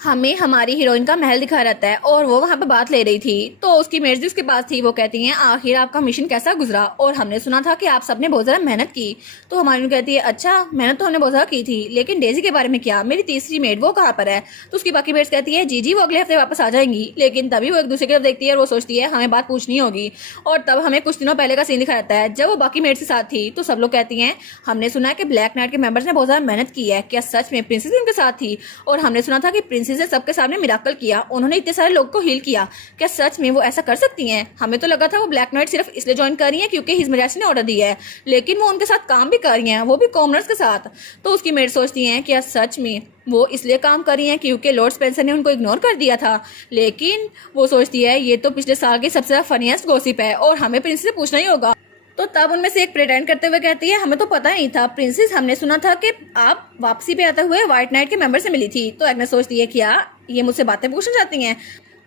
हमें हमारी हीरोइन का महल दिखा रहता है और वो वहाँ पे बात ले रही थी। तो उसकी मेट्स भी उसके पास थी। वो कहती हैं आखिर आपका मिशन कैसा गुजरा, और हमने सुना था कि आप सबने बहुत ज़्यादा मेहनत की। तो हमारी कहती है अच्छा, मेहनत तो हमने बहुत ज़्यादा की थी, लेकिन डेजी के बारे में क्या, मेरी तीसरी मेट वो कहाँ पर है। तो उसकी बाकी मेट्स कहती है जी जी वो अगले हफ्ते वापस आ जाएंगी। लेकिन तभी वो एक दूसरे की तरफ देखती है और वो सोचती है हमें बात पूछनी होगी। और तब हमें कुछ दिनों पहले का सीन दिखा रहता है जब वो बाकी मेट्स के साथ थी। तो सब लोग कहती हैं हमने सुना है कि ब्लैक नाइट के मेंबर्स ने बहुत ज़्यादा मेहनत की है, क्या सच में प्रिंसेस उनके साथ थी। और हमने सुना था कि प्रिंसेस ने सबके सामने मिराकल किया, उन्होंने इतने सारे लोग को हील किया, क्या सच में वो ऐसा कर सकती हैं। हमें तो लगा था वो ब्लैक नाइट सिर्फ इसलिए ज्वाइन कर रही है क्योंकि हिज मर्जी ने ऑर्डर दिया है, लेकिन वो उनके साथ काम भी कर रही हैं, वो भी कॉमनर्स के साथ। तो उसकी मेट सोचती हैं क्या सच में वो इसलिए काम कर रही हैं क्योंकि लॉर्ड स्पेंसर ने उनको इग्नोर कर दिया था। लेकिन वो सोचती है ये तो पिछले साल की सबसे फनीएस्ट गॉसिप है और हमें प्रिंसेस से पूछना ही होगा। तो तब उनमें से एक प्रिटेंड करते हुए कहती है हमें तो पता नहीं था प्रिंसेस, हमने सुना था कि आप वापसी पे आते हुए व्हाइट नाइट के मेंबर से मिली थी। तो एग्नेस सोचती है क्या ये मुझसे बातें पूछना चाहती हैं,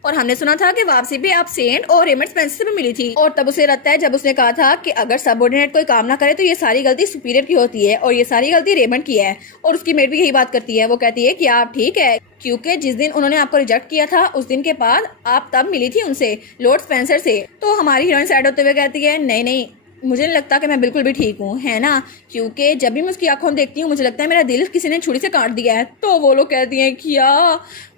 और हमने सुना था कि वापसी पे आप सेंट और रेमंड स्पेंसर से भी मिली थी। और तब उसे लगता है जब उसने कहा था कि अगर सबऑर्डिनेट कोई काम ना करे तो ये सारी गलती सुपीरियर की होती है और ये सारी गलती रेमंड की है। और उसकी मेट भी यही बात करती है। वो कहती है कि आप ठीक है, क्योंकि जिस दिन उन्होंने आपको रिजेक्ट किया था उस दिन के बाद आप तब मिली थी उनसे, लॉर्ड स्पेंसर से। तो हमारी हीरोइन सैड होते हुए कहती है नहीं नहीं, मुझे नहीं लगता कि मैं बिल्कुल भी ठीक हूँ, है ना, क्योंकि जब भी मैं उसकी आंखों में देखती हूँ मुझे लगता है मेरा दिल किसी ने छुरी से काट दिया है। तो वो लोग कहती हैं कि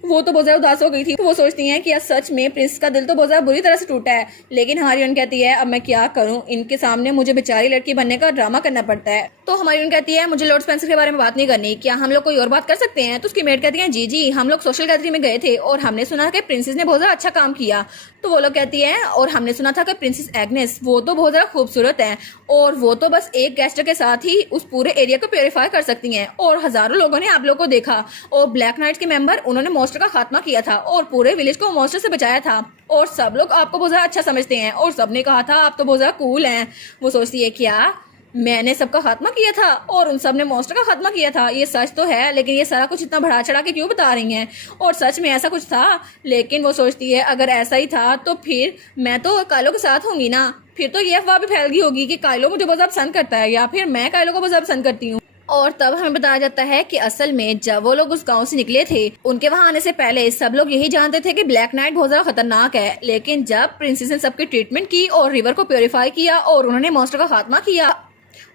वो तो बहुत ज़्यादा उदास हो गई थी। तो वो सोचती हैं कि यार सच में प्रिंस का दिल तो बहुत ज़्यादा बुरी तरह से टूटा है। लेकिन हमारी हीरोइन कहती है अब मैं क्या करूँ, इनके सामने मुझे बेचारी लड़की बनने का ड्रामा करना पड़ता है। तो हमारी हीरोइन कहती है मुझे लॉर्ड स्पेंसर के बारे में बात नहीं करनी, क्या हम लोग कोई और बात कर सकते हैं। तो उसकी मेट कहती है जी जी हम लोग सोशल गैदरिंग में गए थे और हमने सुना कि प्रिंसेस ने बहुत ज़्यादा अच्छा काम किया। तो वो लोग कहती है और हमने सुना था कि प्रिंसेस एग्नेस वो तो बहुत ज़्यादा खूबसूरत है और वो तो बस एक गेस्ट के साथ ही उस पूरे एरिया को प्योरीफाई कर सकती हैं। और हजारों लोगों ने आप लोगों को देखा और ब्लैक नाइट के मेंबर उन्होंने मॉन्स्टर का खात्मा किया था और पूरे विलेज को मॉन्स्टर से बचाया था और सब लोग आपको बहुत ज्यादा अच्छा समझते हैं और सबने कहा था आप तो बहुत ज्यादा कूल हैं। वो सोचती है क्या मैंने सबका खात्मा किया था और उन सब ने मॉन्स्टर का खात्मा किया था, ये सच तो है, लेकिन ये सारा कुछ इतना बढ़ा चढ़ा के क्यों बता रही हैं। और सच में ऐसा कुछ था। लेकिन वो सोचती है अगर ऐसा ही था तो फिर मैं तो कायलो के साथ होंगी ना, फिर तो ये अफवाह भी फैल गई होगी कि कायलो मुझे बहुत ज्यादा पसंद करता है या फिर मैं कायलो को बहुत ज्यादा पसंद करती हूँ। और तब हमें बताया जाता है कि असल में जब वो लोग उस गांव से निकले थे उनके वहां आने से पहले सब लोग यही जानते थे कि ब्लैक नाइट बहुत ज्यादा खतरनाक है। लेकिन जब प्रिंसेस ने सबकी ट्रीटमेंट की और रिवर को प्योरीफाई किया और उन्होंने मॉन्स्टर का खात्मा किया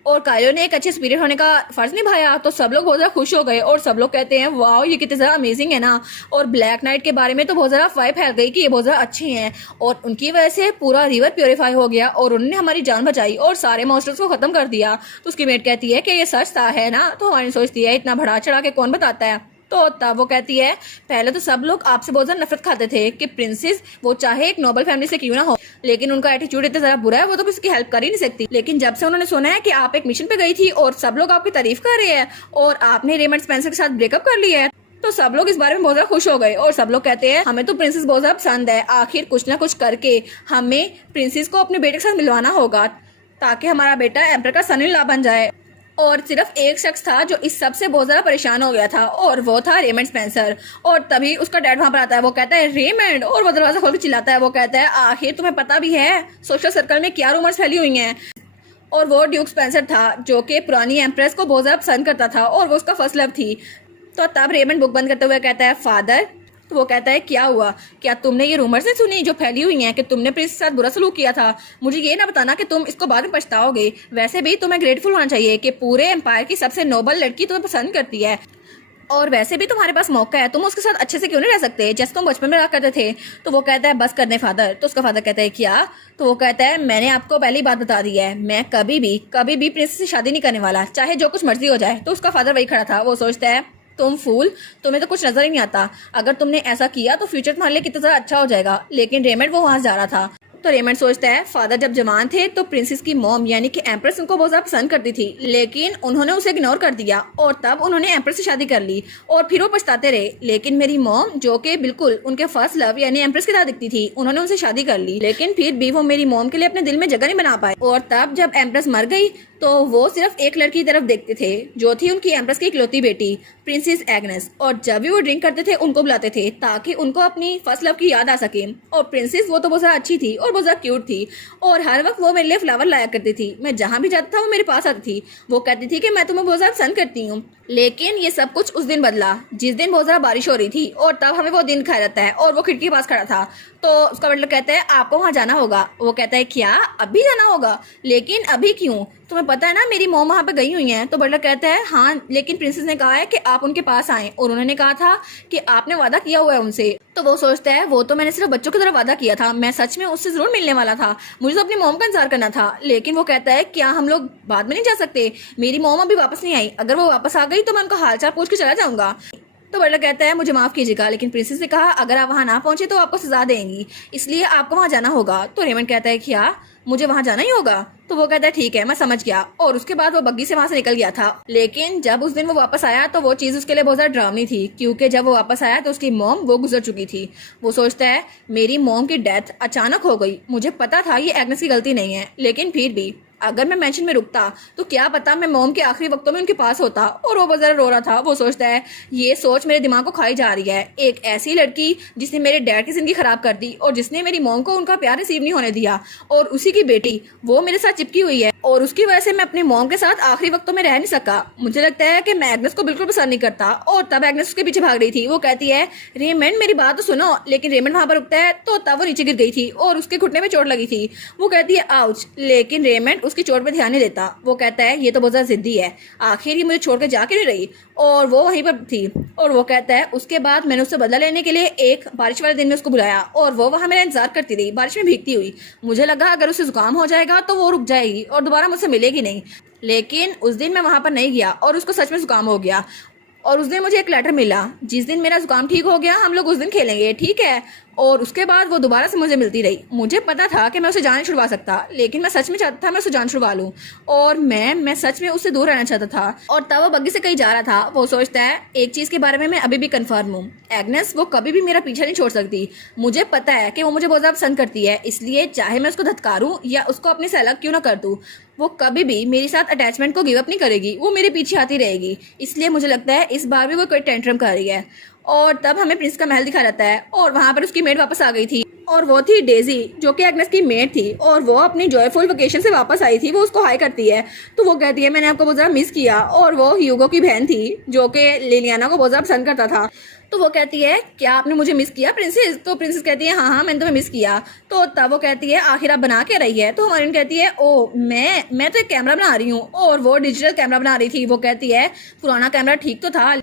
और कायलो ने एक अच्छे स्पिरिट होने का फर्ज निभाया तो सब लोग बहुत ज्यादा खुश हो गए और सब लोग कहते हैं वाह ये कितने ज्यादा अमेजिंग है ना। और ब्लैक नाइट के बारे में तो बहुत ज्यादा अफवाह फैल गई कि ये बहुत ज्यादा अच्छे हैं और उनकी वजह से पूरा रिवर प्योरीफाई हो गया और उन्होंने हमारी जान बचाई और सारे मॉन्स्टर्स को खत्म कर दिया। तो उसकी मेट कहती है कि ये सच था, है ना। तो हमारी सोचती है इतना बढ़ा चढ़ा के कौन बताता है। तो तब वो कहती है पहले तो सब लोग आपसे बहुत ज्यादा नफरत खाते थे कि प्रिंसेस वो चाहे एक नोबल फैमिली से क्यों ना हो लेकिन उनका एटीट्यूड इतना ज्यादा बुरा है, वो तो किसी की हेल्प कर ही नहीं सकती। लेकिन जब से उन्होंने सुना है कि आप एक मिशन पे गई थी और सब लोग आपकी तारीफ कर रहे हैं और आपने रेमंड स्पेंसर के साथ ब्रेकअप कर लिया है तो सब लोग इस बारे में बहुत ज्यादा खुश हो गए और सब लोग कहते हैं हमें तो प्रिंसेस बहुत ज्यादा पसंद है, आखिर कुछ ना कुछ करके हमें प्रिंसेस को अपने बेटे के साथ मिलवाना होगा ताकि हमारा बेटा एम्पर का सन इन लॉ बन जाए। और सिर्फ एक शख्स था जो इस सब से बहुत ज्यादा परेशान हो गया था और वो था रेमंड स्पेंसर। और तभी उसका डैड वहां पर आता है। वो कहता है रेमंड, और वो दरवाजा खोल के चिल्लाता है। वो कहता है आखिर तुम्हें पता भी है सोशल सर्कल में क्या रूमर्स फैली हुई हैं। और वो ड्यूक स्पेंसर था जो कि पुरानी एम्प्रेस को बहुत ज्यादा पसंद करता था और वो उसका फर्स्ट लव थी। तो तब रेमंड बुक बंद करते हुए कहता है फादर। तो वो कहता है क्या हुआ, क्या तुमने ये रूमर्स नहीं सुनी जो फैली हुई हैं कि तुमने प्रिंस के साथ बुरा सलूक किया था। मुझे ये ना बताना कि तुम इसको बाद में पछताओगे। वैसे भी तुम्हें ग्रेटफुल होना चाहिए कि पूरे एम्पायर की सबसे नोबल लड़की तुम्हें पसंद करती है और वैसे भी तुम्हारे पास मौका है, तुम उसके साथ अच्छे से क्यों नहीं रह सकते जैसे तुम बचपन में रहा करते थे। तो वो कहता है बस करने फादर। तो उसका फादर कहता है क्या। तो वो कहता है मैंने आपको पहली बात बता दी है, मैं कभी भी प्रिंस से शादी नहीं करने वाला, चाहे जो कुछ मर्जी हो जाए। तो उसका फादर वही खड़ा था। वो सोचता है तुम फूल, तुम्हें तो कुछ नजर ही नहीं आता, अगर तुमने ऐसा किया तो फ्यूचर तुम्हारे लिए कितना ज्यादा अच्छा हो जाएगा। लेकिन रेमंड वो वहां जा रहा था। तो रेमंड सोचता है फादर जब जवान थे तो प्रिंसेस की मॉम यानी कि एम्प्रेस उनको बहुत ज्यादा पसंद करती थी, लेकिन उन्होंने उसे इग्नोर कर दिया और तब उन्होंने एम्प्रेस से शादी कर ली और फिर वो पछताते रहे। लेकिन मेरी मॉम जो कि बिल्कुल उनके फर्स्ट लव यानी एम्प्रेस की तरह दिखती थी, उन्होंने उनसे शादी कर ली, लेकिन फिर भी वो मेरी मॉम के लिए अपने दिल में जगह नहीं बना पाए। और तब जब एम्प्रेस मर गई तो वो सिर्फ एक लड़की की तरफ देखते थे जो थी उनकी एम्प्रेस की इकलौती बेटी प्रिंसेस एग्नेस। और जब भी वो ड्रिंक करते थे उनको बुलाते थे ताकि उनको अपनी फर्स्ट लव की याद आ सके। और प्रिंसेस वो तो बहुत ज़्यादा अच्छी थी और बहुत ज़्यादा क्यूट थी और हर वक्त वो मेरे लिए फ्लावर लाया करती थी। मैं जहाँ भी जाता था वो मेरे पास आती थी। वो कहती थी कि मैं तुम्हें बहुत ज़्यादा पसंद करती हूँ। लेकिन ये सब कुछ उस दिन बदला जिस दिन बहुत ज़्यादा बारिश हो रही थी और तब हमें वो दिन दिखाया जाता है और वो खिड़की के पास खड़ा था। तो उसका मतलब कहता है आपको वहाँ जाना होगा। वो कहता है क्या अभी जाना होगा? लेकिन अभी क्यों? तुम्हें पता है ना मेरी मॉम वहाँ पे गई हुई हैं। तो बटलर कहता है हाँ, लेकिन प्रिंसेस ने कहा है कि आप उनके पास आएं और उन्होंने कहा था कि आपने वादा किया हुआ है उनसे। तो वो सोचता है वो तो मैंने सिर्फ बच्चों की तरफ वादा किया था, मैं सच में उससे जरूर मिलने वाला था, मुझे तो अपनी मॉम का इंतजार करना था। लेकिन वो कहता है क्या हम लोग बाद में नहीं जा सकते? मेरी मॉम अभी वापस नहीं आई, अगर वो वापस आ गई तो मैं उनका हालचाल पूछ के चला जाऊंगा। तो बटलर कहता है मुझे माफ कीजिएगा, लेकिन प्रिंसेस ने कहा अगर आप वहां ना पहुंचे तो आपको सजा देंगी, इसलिए आपको वहां जाना होगा। तो रेमंड कहता है क्या मुझे वहां जाना ही होगा? तो वो कहता है ठीक है मैं समझ गया। और उसके बाद वो बग्गी से वहां से निकल गया था। लेकिन जब उस दिन वो वापस आया तो वो चीज उसके लिए बहुत ज्यादा डरावनी थी, क्योंकि जब वो वापस आया तो उसकी मॉम वो गुजर चुकी थी। वो सोचता है मेरी मॉम की डेथ अचानक हो गई, मुझे पता था ये एग्नेस की गलती नहीं है, लेकिन फिर भी अगर मैं मेंशन में रुकता तो क्या पता मैं मॉम के आखिरी वक्तों में उनके पास होता। और वो बहुत रो रहा था। वो सोचता है ये सोच मेरे दिमाग को खाई जा रही है, एक ऐसी लड़की जिसने मेरे डैड की जिंदगी खराब कर दी और जिसने मेरी मॉम को उनका प्यार रिसीव नहीं होने दिया, और उसी की बेटी वो मेरे साथ चिपकी हुई है और उसकी वजह से मैं अपनी मॉम के साथ आखिरी वक्तों में रह नहीं सका। मुझे लगता है कि मैं एग्नेस को बिल्कुल पसंद नहीं करता। और तब एग्नेस उसके पीछे भाग रही थी। वो कहती है रेमंड मेरी बात तो सुनो, लेकिन रेमंड वहां पर रुकता है तो तब वो नीचे गिर गई थी और उसके घुटने में चोट लगी थी। वो कहती है आउच, लेकिन रेमंड उसकी चोट पर ध्यान नहीं देता। वो कहता है ये तो बहुत ज्यादा जिद्दी है, आखिर ये मुझे छोड़ कर जाके नहीं रही। और वो वहीं पर थी। और वो कहता है उसके बाद मैंने उससे बदला लेने के लिए एक बारिश वाले दिन में उसको बुलाया और वो वहां मेरा इंतजार करती रही बारिश में भीगती हुई। मुझे लगा अगर उसे जुकाम हो जाएगा तो वो रुक जाएगी और दोबारा मुझसे मिलेगी नहीं। लेकिन उस दिन मैं वहां पर नहीं गया और उसको सच में जुकाम हो गया। और उस दिन मुझे एक लेटर मिला, जिस दिन मेरा जुकाम ठीक हो गया हम लोग उस दिन खेलेंगे, ठीक है? और उसके बाद वो दोबारा से मुझे मिलती रही। मुझे पता था कि मैं उसे जान छुड़वा सकता, लेकिन मैं सच में चाहता था मैं उसे जान छुड़वा लूं। और मैं सच में उससे दूर रहना चाहता था। और तब वो बग्गी से कहीं जा रहा था। वो सोचता है एक चीज के बारे में मैं अभी भी कंफर्म हूँ, एग्नेस वो कभी भी मेरा पीछा नहीं छोड़ सकती। मुझे पता है कि वो मुझे बहुत ज्यादा पसंद करती है, इसलिए चाहे मैं उसको धत्कारूं या उसको अपने से अलग क्यों ना कर दूं, वो कभी भी मेरे साथ अटैचमेंट को गिव अप नहीं करेगी, वो मेरे पीछे आती रहेगी। इसलिए मुझे लगता है इस बार भी वो कोई टेंट्रम कर रही है। और तब हमें प्रिंस का महल दिखा जाता है और वहां पर उसकी मेड वापस आ गई थी और वो थी डेजी, जो कि एग्नेस की मेड थी। और वो अपनी जॉयफुल वेकेशन से वापस आई थी। वो उसको हाई करती है तो वो कहती है मैंने आपको बहुत ज्यादा मिस किया। और वो ह्यूगो की बहन थी जो कि लिलियाना को बहुत ज्यादा पसंद करता था। तो वो कहती है क्या आपने मुझे मिस किया प्रिंसेस? तो प्रिंसेस कहती है हाँ मैंने तुम्हें मिस किया। तो तब वो कहती है आखिर आप बना के रही है? तो हमारी कहती है ओ मैं तो एक कैमरा बना रही हूँ। और वो डिजिटल कैमरा बना रही थी। वो कहती है पुराना कैमरा ठीक तो था,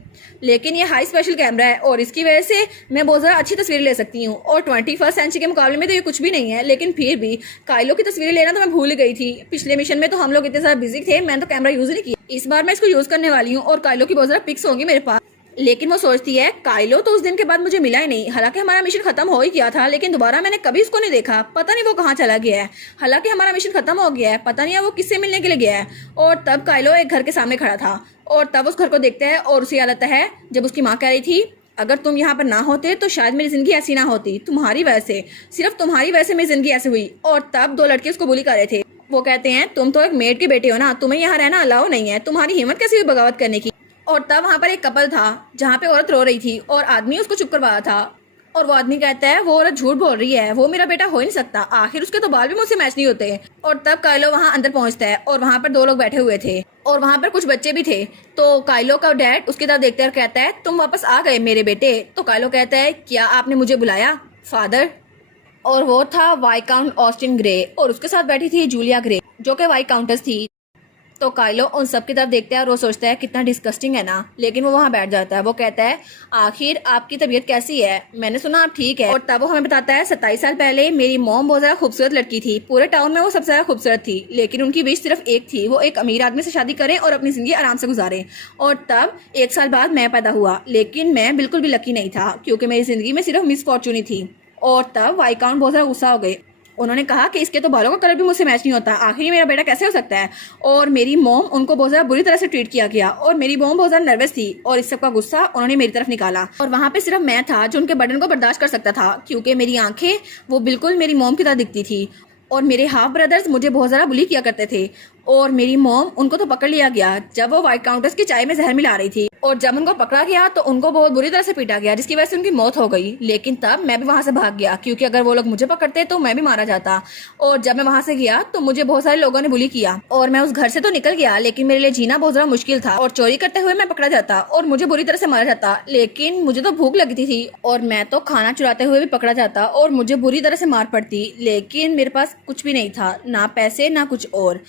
लेकिन ये हाई स्पेशल कैमरा है और इसकी वजह से मैं बहुत ज़्यादा अच्छी तस्वीरें ले सकती हूँ। और 21st सेंचुरी के मुकाबले में तो ये कुछ भी नहीं है, लेकिन फिर भी काइलो की तस्वीरें लेना तो मैं भूल गई थी। पिछले मिशन में तो हम लोग इतने ज़्यादा बिजी थे, मैंने तो कैमरा यूज़ नहीं किया। इस बार मैं इसको यूज़ करने वाली हूँ और काइलो की बहुत ज़्यादा पिक्स होंगी मेरे पास। लेकिन वो सोचती है काइलो तो उस दिन के बाद मुझे मिला ही नहीं, हालांकि हमारा मिशन खत्म हो ही गया था, लेकिन दोबारा मैंने कभी उसको नहीं देखा। पता नहीं वो कहाँ चला गया है। हालांकि हमारा मिशन खत्म हो गया है, पता नहीं है वो किससे मिलने के लिए गया है। और तब काइलो एक घर के सामने खड़ा था और तब उस घर को देखता है और उसे याद आता है जब उसकी माँ कह रही थी अगर तुम यहाँ पर ना होते तो शायद मेरी जिंदगी ऐसी ना होती, तुम्हारी वजह से, सिर्फ तुम्हारी वजह से मेरी जिंदगी ऐसी हुई। और तब दो लड़के उसको बुली कर रहे थे। वो कहते हैं तुम तो एक मेड के बेटे हो ना, तुम्हें यहाँ रहना अलाउ नहीं है, तुम्हारी हिम्मत कैसी हुई बगावत करने की। और तब वहां पर एक कपल था जहाँ पे औरत रो रही थी और आदमी उसको चुप करवा रहा था। और वो आदमी कहता है वो औरत झूठ बोल रही है, वो मेरा बेटा हो ही नहीं सकता, आखिर उसके तो बाल भी मुझसे मैच नहीं होते। और तब काइलो वहां अंदर पहुंचता है और वहां पर दो लोग बैठे हुए थे और वहां पर कुछ बच्चे भी थे। तो काइलो का डैड उसकी तरफ देखते और कहता है तुम वापस आ गए मेरे बेटे? तो काइलो कहता है क्या आपने मुझे बुलाया फादर? और वो था वाइकाउंट ऑस्टिन ग्रे और उसके साथ बैठी थी जूलिया ग्रे जो कि वाइकाउंटेस थी। तो काइलो उन सब की तरफ देखता है और वो सोचता है कितना डिस्गस्टिंग है ना, लेकिन वो वहाँ बैठ जाता है। वो कहता है आखिर आपकी तबीयत कैसी है? मैंने सुना आप ठीक है। और तब वो हमें बताता है 27 साल पहले मेरी मॉम बहुत ज्यादा खूबसूरत लड़की थी, पूरे टाउन में वो सबसे ज्यादा खूबसूरत थी, लेकिन उनकी विश सिर्फ एक थी, वो एक अमीर आदमी से शादी करें और अपनी जिंदगी आराम से गुजारें। और तब 1 साल बाद मैं पैदा हुआ, लेकिन मैं बिल्कुल भी लकी नहीं था क्योंकि मेरी जिंदगी में सिर्फ मिस फॉर्चूनी थी। और तब वाइकाउंट बहुत ज्यादा गुस्सा हो गए। उन्होंने कहा कि इसके तो बालों का कलर भी मुझसे मैच नहीं होता, आखिर मेरा बेटा कैसे हो सकता है? और मेरी मॉम उनको बहुत ज्यादा बुरी तरह से ट्रीट किया गया और मेरी मॉम बहुत ज्यादा नर्वस थी और इस सब का गुस्सा उन्होंने मेरी तरफ निकाला। और वहां पे सिर्फ मैं था जो उनके बर्डन को बर्दाश्त कर सकता था क्योंकि मेरी आंखें वो बिल्कुल मेरी मॉम की तरह दिखती थी। और मेरे हाफ ब्रदर्स मुझे बहुत ज़्यादा बुली किया करते थे। और मेरी मॉम, उनको तो पकड़ लिया गया जब वो व्हाइट काउंटर्स की चाय में जहर मिला रही थी। और जब उनको पकड़ा गया तो उनको बहुत बुरी तरह से पीटा गया, जिसकी वजह से उनकी मौत हो गई। लेकिन तब मैं भी वहां से भाग गया, क्योंकि अगर वो लोग मुझे पकड़ते तो मैं भी मारा जाता। और जब मैं वहां से गया तो मुझे बहुत सारे लोगों ने बुली किया और मैं उस घर से तो निकल गया, लेकिन मेरे लिए जीना बहुत ज्यादा मुश्किल था। और चोरी करते हुए मैं पकड़ा जाता और मुझे बुरी तरह से मारा जाता। लेकिन मुझे तो भूख लगती थी और मैं तो खाना चुराते हुए भी पकड़ा जाता और मुझे बुरी तरह से मार पड़ती। लेकिन मेरे पास कुछ भी नहीं था, ना पैसे ना कुछ और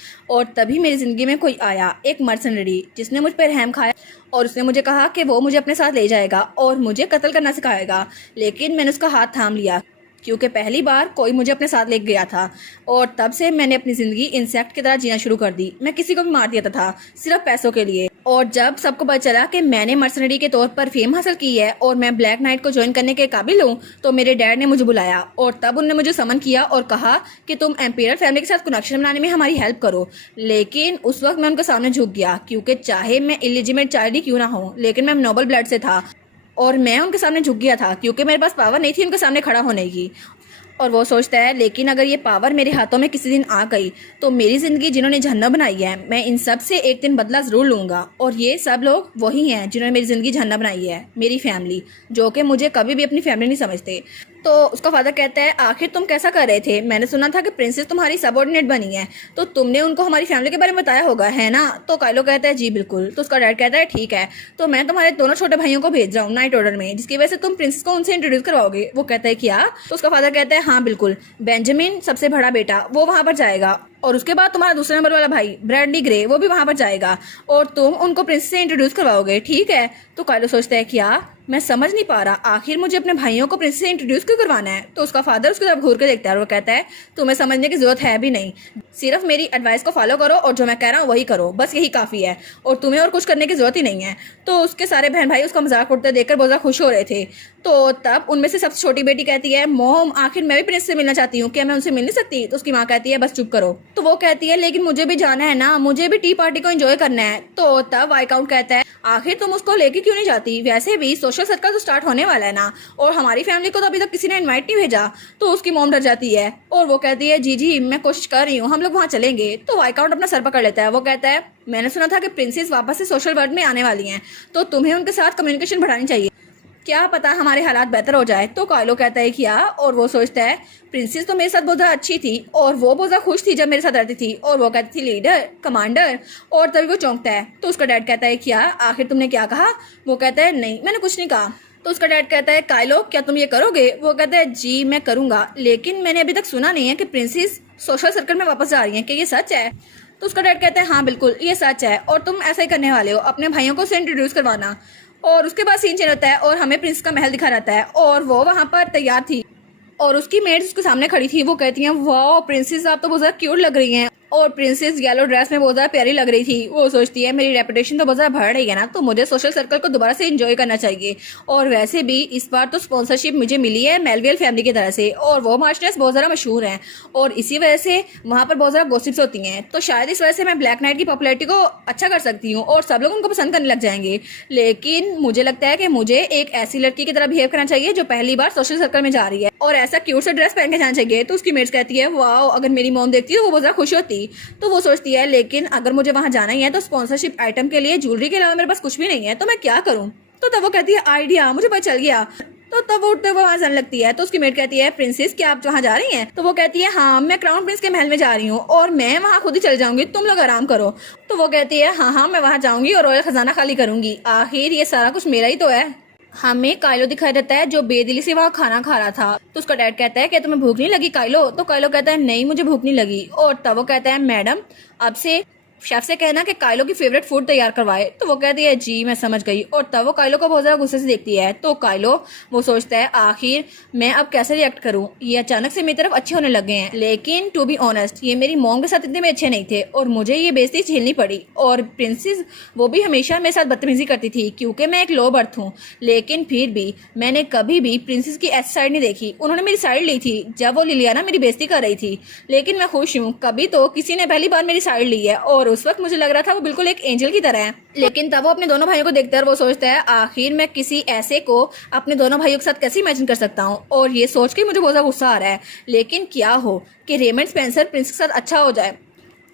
तभी मेरी जिंदगी में कोई आया, एक मर्सनरी, जिसने मुझ पर रहम खाया और उसने मुझे कहा कि वो मुझे अपने साथ ले जाएगा और मुझे कत्ल करना सिखाएगा। लेकिन मैंने उसका हाथ थाम लिया, क्योंकि पहली बार कोई मुझे अपने साथ ले गया था। और तब से मैंने अपनी जिंदगी इंसेक्ट की तरह जीना शुरू कर दी। मैं किसी को भी मार देता था सिर्फ पैसों के लिए। और जब सबको पता चला कि मैंने मर्सनरी के तौर पर फेम हासिल की है और मैं ब्लैक नाइट को ज्वाइन करने के काबिल हूँ, तो मेरे डैड ने मुझे बुलाया और तब उन्होंने मुझे समन किया और कहा कि तुम एम्पायर फैमिली के साथ कनेक्शन बनाने में हमारी हेल्प करो। लेकिन उस वक्त मैं उनके सामने झुक गया, क्योंकि चाहे मैं इलिजिमेट चाइल्ड ही क्यों ना हूँ, लेकिन मैं नोबल ब्लड से था। और मैं उनके सामने झुक गया था क्योंकि मेरे पास पावर नहीं थी उनके सामने खड़ा होने की। और वो सोचता है, लेकिन अगर ये पावर मेरे हाथों में किसी दिन आ गई तो मेरी ज़िंदगी जिन्होंने जहन्नम बनाई है, मैं इन सब से एक दिन बदला ज़रूर लूँगा। और ये सब लोग वही हैं जिन्होंने मेरी ज़िंदगी जहन्नम बनाई है, मेरी फैमिली, जो कि मुझे कभी भी अपनी फैमिली नहीं समझते। तो उसका फादर कहता है, आखिर तुम कैसा कर रहे थे? मैंने सुना था कि प्रिंसेस तुम्हारी सबऑर्डिनेट बनी है, तो तुमने उनको हमारी फैमिली के बारे में बताया होगा, है ना? तो काइलो कहता है, जी बिल्कुल। तो उसका डैड कहता है, ठीक है, तो मैं तुम्हारे दोनों छोटे भाइयों को भेज रहा हूँ नाइट ऑर्डर में, जिसकी वजह से तुम प्रिंसेस को उनसे इंट्रोड्यूस करवाओगे। वो कहता है, क्या? तो उसका फादर कहता है, हाँ बिल्कुल, बेंजामिन सबसे बड़ा बेटा वो वहां पर जाएगा और उसके बाद तुम्हारा दूसरे नंबर वाला भाई ब्रैडली ग्रे वो भी वहां पर जाएगा और तुम उनको प्रिंसेस से इंट्रोड्यूस करवाओगे, ठीक है? तो काइलो सोचता है, क्या? मैं समझ नहीं पा रहा, आखिर मुझे अपने भाइयों को प्रिंसेस से इंट्रोड्यूस क्यों करवाना है? तो उसका फादर उसकी तरफ घूर के देखता है और वो कहता है, तुम्हें समझने की जरूरत है भी नहीं, सिर्फ मेरी एडवाइस को फॉलो करो और जो मैं कह रहा हूँ वही करो, बस यही काफी है और तुम्हें और कुछ करने की जरूरत ही नहीं है। तो उसके सारे बहन भाई उसका मजाक उड़ते देखकर बहुत ज्यादा खुश हो रहे थे। तो तब उनमें से सबसे छोटी बेटी कहती है, मोम आखिर मैं भी प्रिंसेस से मिलना चाहती हूँ, क्या मैं उनसे मिल नहीं सकती? तो उसकी माँ कहती है, बस चुप करो। तो वो कहती है, लेकिन मुझे भी जाना है ना, मुझे भी टी पार्टी को एंजॉय करना है। तो तब वाइकाउंट कहता है, आखिर तुम उसको लेके क्यों नहीं जाती? वैसे भी सोशल सर्कल तो स्टार्ट होने वाला है ना, और हमारी फैमिली को तो अभी तक किसी ने इनवाइट नहीं भेजा। तो उसकी मॉम डर जाती है और वो कहती है, जी जी मैं कोशिश कर रही हूँ, हम लोग वहाँ चलेंगे। तो वाइकाउंट अपना सर पकड़ लेता है। वो कहता है, मैंने सुना था कि प्रिंसेस वापस से सोशल वर्ल्ड में आने वाली हैं, तो तुम्हें उनके साथ कम्युनिकेशन बढ़ानी चाहिए, क्या पता हमारे हालात बेहतर हो जाए। तो काइलो कहता है, क्या? और वो सोचता है, प्रिंसेस तो मेरे साथ बहुत ज़्यादा अच्छी थी और वो बहुत ज़्यादा खुश थी जब मेरे साथ रहती थी, और वो कहती थी लीडर, कमांडर, और तभी वो चौंकता है। तो उसका डैड कहता है, क्या? आखिर तुमने क्या कहा? वो कहता है, नहीं मैंने कुछ नहीं कहा। तो उसका डैड कहता है, काइलो क्या तुम ये करोगे? वो कहता है, जी मैं करूंगा, लेकिन मैंने अभी तक सुना नहीं है कि प्रिंसेस सोशल सर्कल में वापस जा रही है, क्या ये सच है? तो उसका डैड कहता है, हाँ बिल्कुल ये सच है और तुम ऐसा ही करने वाले हो, अपने भाइयों को उसे इंट्रोड्यूस करवाना। और उसके बाद सीन चेंज होता है और हमें प्रिंस का महल दिखा रहता है और वो वहां पर तैयार थी और उसकी मेड्स उसके सामने खड़ी थी। वो कहती हैं, वाह प्रिंसेस आप तो बहुत ज्यादा क्यूट लग रही हैं। और प्रिंसेस येलो ड्रेस में बहुत ज्यादा प्यारी लग रही थी। वो सोचती है, मेरी रेपुटेशन तो बहुत ज्यादा बढ़ रही है ना, तो मुझे सोशल सर्कल को दोबारा से एंजॉय करना चाहिए। और वैसे भी इस बार तो स्पॉन्सरशिप मुझे मिली है मेलविल फैमिली की तरह से और वो मार्शनेस बहुत ज्यादा मशहूर हैं और इसी वजह से वहां पर बहुत ज्यादा गॉसिप्स होती हैं, तो शायद इस वजह से मैं ब्लैक नाइट की पॉपुलैरिटी को अच्छा कर सकती हूँ और सब लोग उनको पसंद करने लग जाएंगे। लेकिन मुझे लगता है कि मुझे एक ऐसी लड़की की तरह बिहेव करना चाहिए जो पहली बार सोशल सर्कल में जा रही है और ऐसा क्यूट सा ड्रेस पहन के जाना चाहिए। तो उसकी मेट्स कहती है, वाह अगर मेरी मॉम देखती तो वो बहुत ज्यादा खुश होती। तो वो सोचती है, लेकिन अगर मुझे वहां जाना ही है तो स्पॉन्सरशिप आइटम के लिए ज्वेलरी के अलावा मेरे पास कुछ भी नहीं है, तो मैं क्या करूं? तो तब वो कहती है, आइडिया, मुझे पता चल गया। तो तब वो उठते हुए वहां जाने लगती है। तो उसकी मेट कहती है, प्रिंसेस क्या आप वहां जा रही हैं? तो वो कहती है, हाँ मैं क्राउन प्रिंस के महल में जा रही हूँ और मैं वहां खुद ही चल जाऊंगी, तुम लोग आराम करो। तो वो कहती है, हाँ हाँ मैं वहां जाऊंगी और रॉयल खजाना खाली करूंगी, आखिर ये सारा कुछ मेरा ही तो है। हमें काइलो दिखाई देता है जो बेदिली से वहाँ खाना खा रहा था। तो उसका डैड कहता है, क्या तुम्हें भूख नहीं लगी काइलो? तो काइलो कहता है, नहीं मुझे भूख नहीं लगी। और तब वो कहता है, मैडम अब से शेफ से कहना कि काइलो की फेवरेट फूड तैयार करवाए। तो वो कहती है, जी मैं समझ गई। और तब वो काइलो को बहुत ज्यादा गुस्से से देखती है। तो काइलो वो सोचता है, आखिर मैं अब कैसे रिएक्ट करूं, ये अचानक से मेरी तरफ अच्छे होने लगे हैं, लेकिन टू बी ऑनेस्ट ये मेरी मॉम के साथ इतने में अच्छे नहीं थे और मुझे ये बेइज्जती झेलनी पड़ी। और प्रिंसेस वो भी हमेशा मेरे साथ बदतमीजी करती थी क्योंकि मैं एक लो बर्थ हूँ, लेकिन फिर भी मैंने कभी भी प्रिंसेस की ऐसी साइड नहीं देखी। उन्होंने मेरी साइड ली थी जब वो लिलियाना मेरी बेइज्जती कर रही थी, लेकिन मैं खुश हूँ, कभी तो किसी ने पहली बार मेरी साइड ली है और और उस वक्त मुझे लग रहा था वो बिल्कुल एक एंजल की तरह है। लेकिन तब वो अपने दोनों भाइयों को देखता है और वो सोचता है आखिर मैं किसी ऐसे को अपने दोनों भाइयों के साथ कैसे इमेजिन कर सकता हूँ। और ये सोच के मुझे बहुत ज़्यादा गुस्सा आ रहा है। लेकिन क्या हो कि रेमंड स्पेंसर प्रिंस के साथ अच्छा हो जाए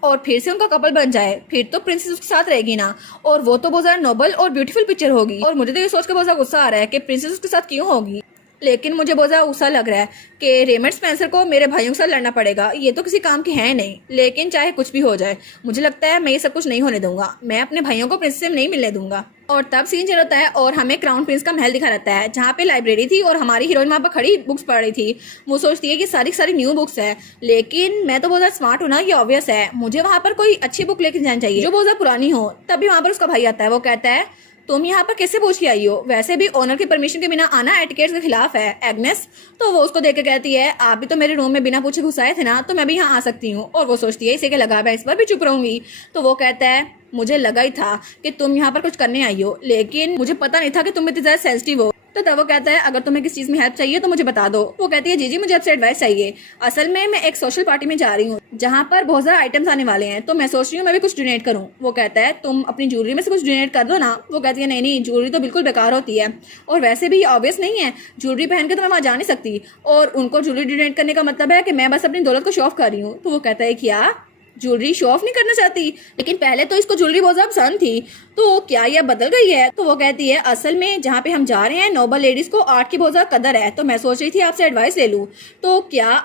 और फिर से उनका कपल बन जाए, फिर तो प्रिंसेस उसके साथ रहेगी ना, और वो तो बहुत ज्यादा नोबल और ब्यूटीफुल पिक्चर होगी। और मुझे तो ये सोच के बहुत ज्यादा गुस्सा आ रहा है कि प्रिंसेस उसके साथ क्यों होगी। लेकिन मुझे बहुत ज्यादा गुस्सा लग रहा है कि रेमंड स्पेंसर को मेरे भाइयों के साथ लड़ना पड़ेगा। ये तो किसी काम के हैं नहीं। लेकिन चाहे कुछ भी हो जाए, मुझे लगता है मैं ये सब कुछ नहीं होने दूंगा। मैं अपने भाइयों को प्रिंसेस से नहीं मिलने दूंगा। और तब सीन चल रहा है और हमें क्राउन प्रिंस का महल दिखा रहता है, जहाँ पे लाइब्रेरी थी और हमारी हीरोइन वहाँ पर खड़ी बुक्स पढ़ रही थी। वो सोचती है कि सारी सारी न्यू बुक्स है, लेकिन मैं तो बहुत ज्यादा स्मार्ट हूँ ना, ये ऑब्वियस है। मुझे वहाँ पर कोई अच्छी बुक लेके जानी चाहिए जो बहुत ज्यादा पुरानी हो। तभी वहाँ पर उसका भाई आता है। वो कहता है तुम यहाँ पर कैसे पूछ के आई हो? वैसे भी ओनर की परमिशन के बिना आना एटिकेट्स के खिलाफ है, एग्नेस। तो वो उसको देख के कहती है आप भी तो मेरे रूम में बिना पूछे घुसाए थे ना, तो मैं भी यहाँ आ सकती हूँ। और वो सोचती है इसे के लगा मैं इस बार भी चुप रहूंगी। तो वो कहता है मुझे लगा ही था कि तुम यहाँ पर कुछ करने आई हो, लेकिन मुझे पता नहीं था कि तुम इतनी ज्यादा सेंसिटिव हो। तो तब वो कहता है अगर तुम्हें किस चीज में हेल्प चाहिए तो मुझे बता दो। वो कहती है जी मुझे आपसे एडवाइस चाहिए। असल में मैं एक सोशल पार्टी में जा रही हूँ जहाँ पर बहुत सारे आइटम्स आने वाले हैं, तो मैं सोच रही हूँ मैं भी कुछ डोनेट करूँ। वो कहता है तुम अपनी ज्वेलरी में से कुछ डोनेट कर दो ना। वो कहती है नहीं ज्वेलरी तो बिल्कुल बेकार होती है, और वैसे भी ऑब्वियस नहीं है, ज्वेलरी पहन के तो मैं वहाँ जा नहीं सकती। और उनको ज्वेलरी डोनेट करने का मतलब है कि मैं बस अपनी दौलत को शो ऑफ कर रही हूँ। तो वो कहता है क्या ज्वेलरी शो ऑफ नहीं करना चाहती? लेकिन पहले तो इसको ज्वेलरी बहुत ज्यादा पसंद थी, तो क्या यह बदल गई है? तो वो कहती है असल में जहाँ पे हम जा रहे हैं नोबल लेडीज को आर्ट की बहुत ज्यादा कदर है, तो मैं सोच रही थी आपसे एडवाइस ले लूँ। तो क्या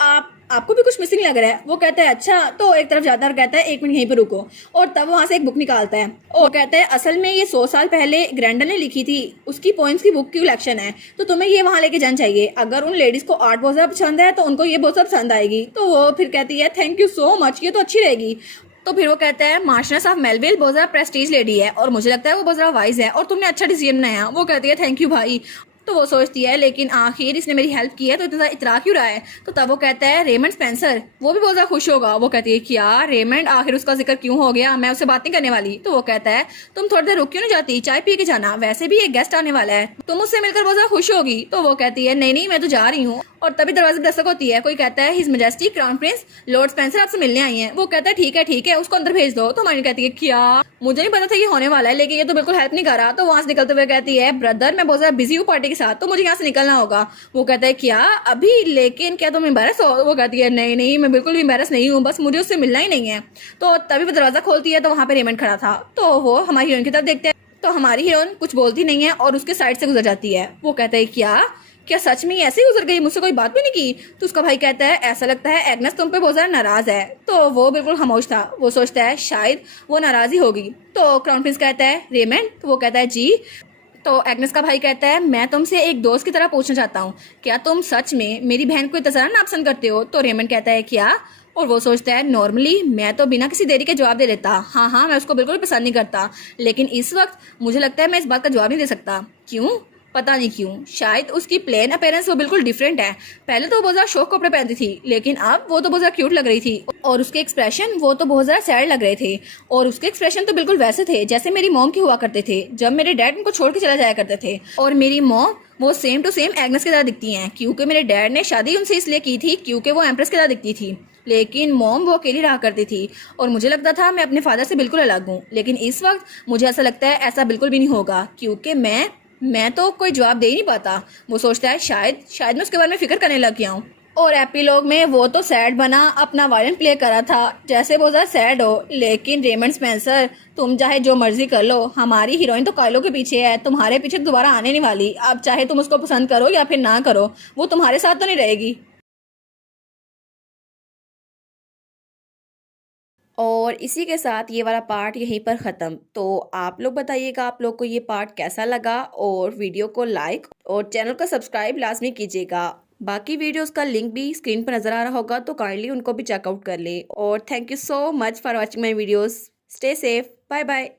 आपको भी कुछ मिसिंग लग रहा है? वो कहता है अच्छा। तो एक तरफ जाता है और कहता है एक मिनट यहीं पर रुको, और तब वहां से एक बुक निकालता है और कहता है असल में ये 100 साल पहले ग्रैंडन ने लिखी थी, उसकी पोइम्स की बुक की कलेक्शन है, तो तुम्हें ये वहां लेके जाना चाहिए। अगर उन लेडीज को आर्ट बहुत ज्यादा पसंद है तो उनको ये बहुत ज्यादा पसंद आएगी। तो वो फिर कहती है थैंक यू सो मच, ये तो अच्छी रहेगी। तो फिर वो कहता है मार्शनेस ऑफ मेलविल बहुत ज्यादा प्रेस्टीज लेडी है और मुझे लगता है वो बहुत ज्यादा वाइज है और तुमने अच्छा डिसीजन बनाया। वो कहती है थैंक यू भाई। तो वो सोचती है लेकिन आखिर इसने मेरी हेल्प की है तो इतना इतरा क्यों रहा है? तो तब वो कहता है रेमंड स्पेंसर, वो भी बहुत ज्यादा खुश होगा। वो कहती है क्या रेमंड, आखिर उसका जिक्र क्यों हो गया? मैं उससे बात नहीं करने वाली। तो वो कहता है तुम थोड़ी देर रुक क्यों नहीं जाती, चाय पी के जाना, वैसे भी एक गेस्ट आने वाला है, तुम उससे मिलकर बहुत ज्यादा खुश होगी। तो वो कहती है नहीं मैं तो जा रही हूँ। और तभी दरवाजे पर दस्तक होती है। कोई कहता है his majesty crown Prince Lord Spencer आपसे मिलने आई हैं। वो कहता है ठीक है उसको अंदर भेज दो। तो हमारी कहती है क्या, मुझे नहीं पता था ये होने वाला है, लेकिन ये तो बिल्कुल हेल्प नहीं कर रहा। तो वहां से निकलते हुए कहती है ब्रदर मैं बहुत ज्यादा बिजी हूँ पार्टी के साथ, तो मुझे यहाँ से निकलना होगा। वो कहता है क्या अभी, लेकिन क्या तुम एम्बेरस हो? वो कहती है नहीं मैं बिल्कुल भी एम्बेरस नहीं हूँ, बस मुझे उससे मिलना ही नहीं है। तो तभी वो दरवाजा खोलती है तो वहां पे रेमंड खड़ा था। तो वो हमारी हीरोइन की तरफ देखते हैं तो हमारी हीरोइन कुछ बोलती नहीं है और उसके साइड से गुजर जाती है। वो कहता है क्या सच में ऐसे ही गुजर गई, मुझसे कोई बात भी नहीं की? तो उसका भाई कहता है ऐसा लगता है एग्नेस तुम पे बहुत ज्यादा नाराज है। तो वो बिल्कुल खामोश था। वो सोचता है शायद वो नाराज ही होगी। तो क्राउन प्रिंस कहता है रेमंड? तो वो कहता है जी। तो एग्नेस का भाई कहता है मैं तुमसे एक दोस्त की तरह पूछना चाहता हूँ, क्या तुम सच में मेरी बहन को इतना ज्यादा नापसंद करते हो? तो रेमंड कहता है क्या? और वो सोचता है नॉर्मली मैं तो बिना किसी देरी के जवाब दे देता, हाँ मैं उसको बिल्कुल पसंद नहीं करता, लेकिन इस वक्त मुझे लगता है मैं इस बात का जवाब नहीं दे सकता। क्यों? पता नहीं क्यों, शायद उसकी प्लेन अपीयरेंस वो बिल्कुल डिफरेंट है। पहले तो वो बहुत ज्यादा शौक कपड़े पहनती थी, लेकिन अब वो तो बहुत ज्यादा क्यूट लग रही थी। और उसके एक्सप्रेशन वो तो बहुत ज्यादा सैड लग रहे थे। और उसके एक्सप्रेशन तो बिल्कुल वैसे थे जैसे मेरी मॉम के हुआ करते थे जब मेरे डैड उनको छोड़ के चला जाया करते थे। और मेरी मॉम वो सेम टू सेम एग्नेस की तरह दिखती हैं, क्योंकि मेरे डैड ने शादी उनसे इसलिए की थी क्योंकि वो एम्प्रेस की तरह दिखती थी, लेकिन मॉम वो अकेली रहा करती थी। और मुझे लगता था मैं अपने फादर से बिल्कुल अलग हूँ, लेकिन इस वक्त मुझे ऐसा लगता है ऐसा बिल्कुल भी नहीं होगा, क्योंकि मैं तो कोई जवाब दे ही नहीं पाता। वो सोचता है शायद मैं उसके बारे में फिक्र करने लग गया हूँ। और एपीलॉग में वो तो सैड बना, अपना वायलेंट प्ले करा था जैसे वो ज़्यादा सैड हो। लेकिन रेमंड स्पेंसर तुम चाहे जो मर्जी कर लो, हमारी हीरोइन तो कायलो के पीछे है, तुम्हारे पीछे दोबारा आने नहीं वाली। अब चाहे तुम उसको पसंद करो या फिर ना करो, वो तुम्हारे साथ तो नहीं रहेगी। और इसी के साथ ये वाला पार्ट यहीं पर ख़त्म। तो आप लोग बताइएगा आप लोग को ये पार्ट कैसा लगा, और वीडियो को लाइक और चैनल को सब्सक्राइब लाजमी कीजिएगा। बाकी वीडियोस का लिंक भी स्क्रीन पर नज़र आ रहा होगा, तो काइंडली उनको भी चेकआउट कर ले। और thank you so much for watching my videos. Stay safe, bye bye.